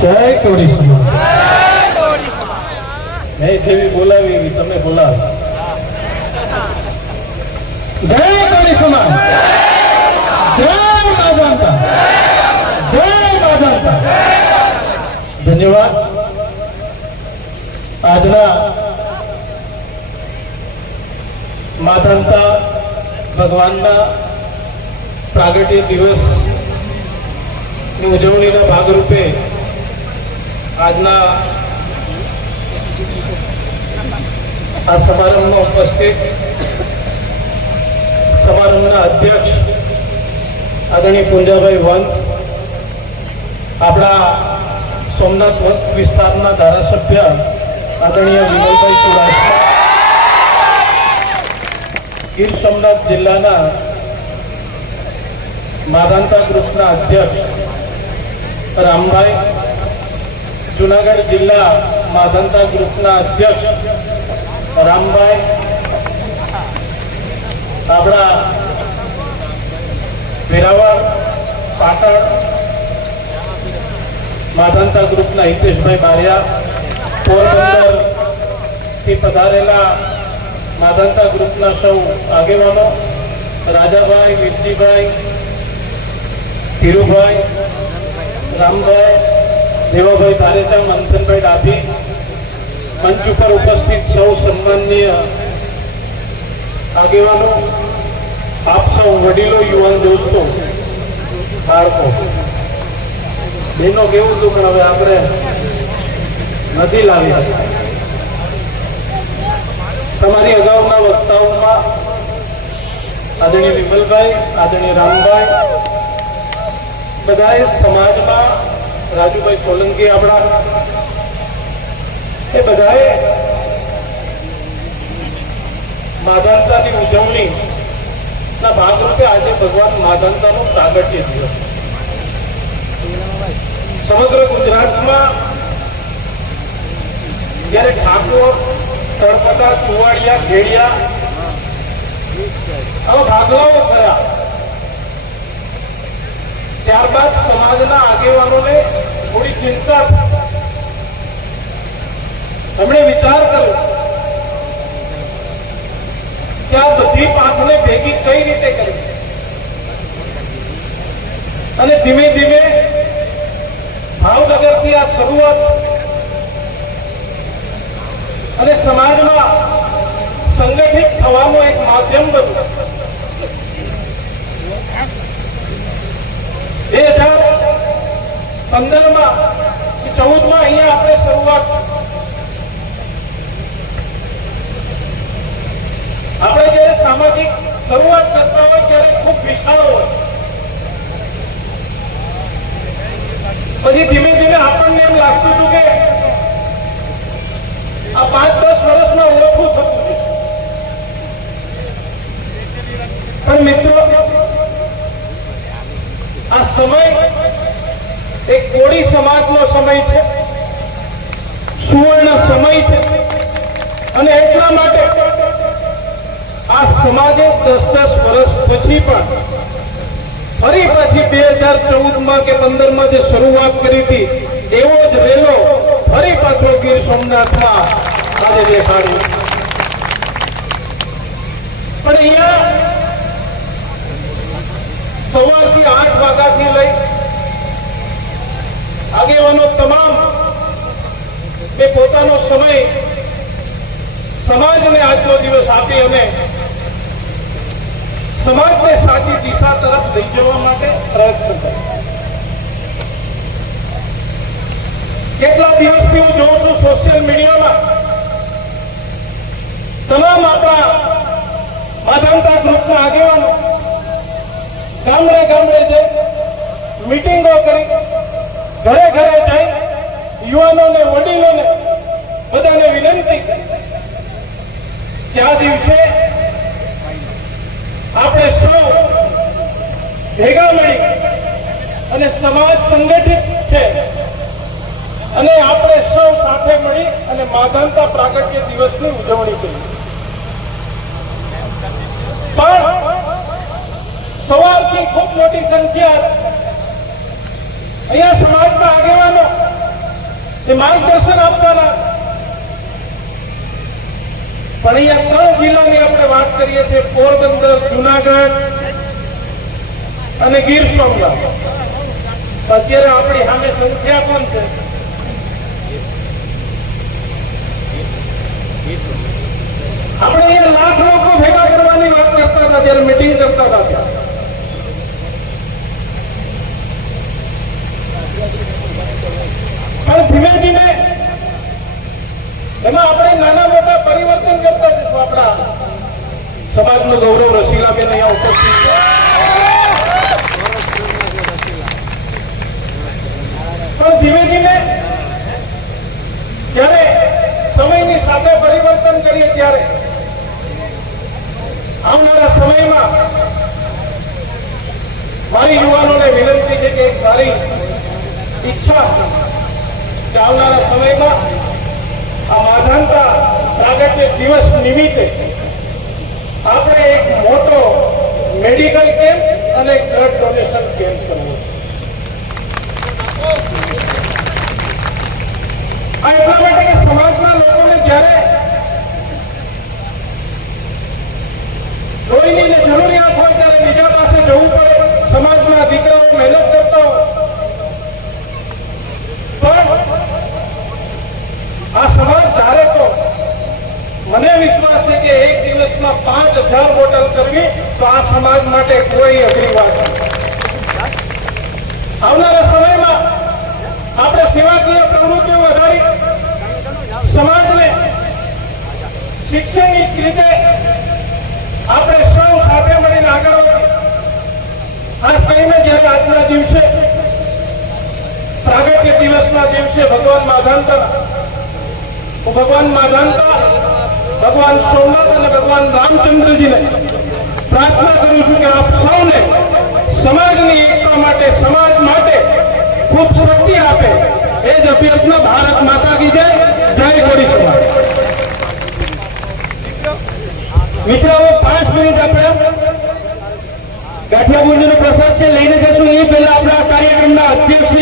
જય કોળી સમાજ મેં દેવી બોલાવી એવી તમે બોલાવો. જય કોળી સમાજ જય માધવતા જય માધવતા ધન્યવાદ. આજના માધંતા ભગવાનના પ્રાગટ્ય દિવસની ઉજવણીના ભાગરૂપે આજના આ સમારંભમાં ઉપસ્થિત સમારંભના અધ્યક્ષ આદરણીય પુંજાભાઈ વંશ, આપણા સોમનાથ વંશ વિસ્તારના ધારાસભ્ય આદરણીય વિમલભાઈ ચુડાસમા, ગીર સોમનાથ જિલ્લાના માધાંતા ગ્રુપના અધ્યક્ષ રામભાઈ જુનાગઢ જિલ્લા માધનતા ગ્રુપના અધ્યક્ષ રામભાઈ આપણા વેરાવળ, પાટણ માધનતા ગ્રુપના હિતેશભાઈ બારિયા પોરબંદરથી પધારેલા માધનતા ગ્રુપના સૌ આગેવાનો રાજાભાઈ, વિરજીભાઈ, ધીરુભાઈ, રામભાઈ દેવાભાઈ ધારેચા મંથનભાઈ ડાભી, મંચ ઉપર ઉપસ્થિત સૌ સન્માનનીય આગેવાનો, આપ સૌ વડીલો, યુવાન દોસ્તો, બાળકો. બેનો કેવું હતું પણ હવે આપણે નથી લાવી તમારી અગાઉના વક્તાઓમાં આદરણીય વિમલભાઈ, આદરણીય રામભાઈ, બધાએ સમાજમાં રાજુભાઈ સોલંકી આપણા એ બધાએ માધાનતાની ઉજવણી ના ભાગરૂપે આજે ભગવાન માધાનતાનો પ્રાગટ્ય દિવસ સમગ્ર ગુજરાતમાં જ્યારે ઠાકોર તળપટા કુવાડિયા ઘેડિયા, આવા ભાગલાઓ થયા ત્યારબાદ સમાજના આગેવાનોને થોડી ચિંતા થઈ. વિચાર કર્યો કે આ બધી પાંખને ભેગી કઈ રીતે કરી અને ધીમે ધીમે ભાવનગરથી આ શરૂઆત અને સમાજમાં સંગઠિત થવાનું એક માધ્યમ બન્યું પછી ધીમે ધીમે આપણને એમ લાગતું હતું કે આ પાંચ દસ વર્ષમાં ઓછું થતું પણ મિત્રો આ સમય એક કોળી સમાજનો સમય છે. સુવર્ણ સમય છે. અને એટલા માટે આ સમાજે દસ દસ વર્ષ પછી પણ, ફરી પાછી બે હજાર ચૌદમાં કે પંદરમાં જે શરૂઆત કરી હતી, એવો જ વેલો ફરી પાછો ગીર સોમનાથમાં આજે દેખાડ્યો. પણ અહીંયા સવારથી આઠ વાગ્યાથી લઈ આગેવાનો તમામ એ પોતાનો સમય સમાજને આજનો દિવસ આપી અને સમાજને સાચી દિશા તરફ લઈ જવા માટે પ્રયત્ન કર્યો કેટલા દિવસથી હું જોઉં છું સોશિયલ મીડિયામાં, તમામ આપણા માધવતા ગ્રુપના આગેવાનો ગામડે ગામડે જઈ મિટિંગો કરી, ઘરે ઘરે જઈ યુવાનોને, વડીલોને બધાને વિનંતી કે આ દિવસે આપણે સૌ ભેગા મળી અને સમાજ સંગઠિત છે. અને આપણે સૌ સાથે મળી અને માધાનતા પ્રાગટ્ય દિવસની ઉજવણી કરી. પણ સવારથી ખૂબ મોટી સંખ્યા અહીંયા સમાજના આગેવાનો એ માર્ગદર્શન આપવાના. પણ અહીંયા ત્રણ જિલ્લાની આપણે વાત કરીએ છીએ પોરબંદર, જુનાગઢ અને ગીર સોમનાથ. અત્યારે આપણી સામે સંખ્યા પણ છે? આપણે અહીંયા લાખ લોકો ભેગા કરવાની વાત કરતા હતા જ્યારે મીટિંગ કરતા હતા ત્યારે. પણ ધીમે ધીમે એમાં આપણે નાના મોટા પરિવર્તન કરતા જઈશું આપણા સમાજનું ગૌરવ રસીલાબેન અહીંયા ઉપસ્થિત પણ ધીમે ધીમે જ્યારે સમયની સાથે પરિવર્તન કરીએ ત્યારે આવનારા સમયમાં મારી યુવાનોને વિનંતી છે કે મારી ઈચ્છા કે આવનારા સમયમાં આ માધાનતા પ્રાગટ્ય દિવસ નિમિત્તે આપણે એક મોટો મેડિકલ કેમ્પ અને બ્લડ ડોનેશન કેમ્પ કરવો હોય ત્યારે બીજા પાસે જવું પડે, સમાજના દીકરાઓ મહેનત કરતા પણ આ સમાજ ધારે તો મને વિશ્વાસ છે કે એક દિવસમાં પાંચ હજાર બોટલ કરવી તો આ સમાજ માટે કોઈ અઘરી વાત નથી. આવનારા સમયમાં આપણે સેવાકીય પ્રવૃત્તિઓ વધારી સમાજને શિક્ષણિક રીતે આપણે સૌ સાથે મળીને આગળ વધીએ. ખાસ કરીને જ્યારે આજના દિવસે, પ્રાગટ્ય દિવસના દિવસે ભગવાન માધાનતા ભગવાન માધાનતા ભગવાન સોમનાથ અને ભગવાન રામચંદ્રજીને પ્રાર્થના કરું છું કે આપ સૌને સમાજની એકતા માટે, સમાજ માટે ખૂબ શક્તિ આપે. એ જ અભ્યર્થના ભારત માતા કી જય જય ગોરી મિત્રો પાંચ મિનિટ આપણે ગાંઠિયા નો પ્રસાદ છે, લઈને જશું. એ પહેલા આપણા કાર્યક્રમના અધ્યક્ષ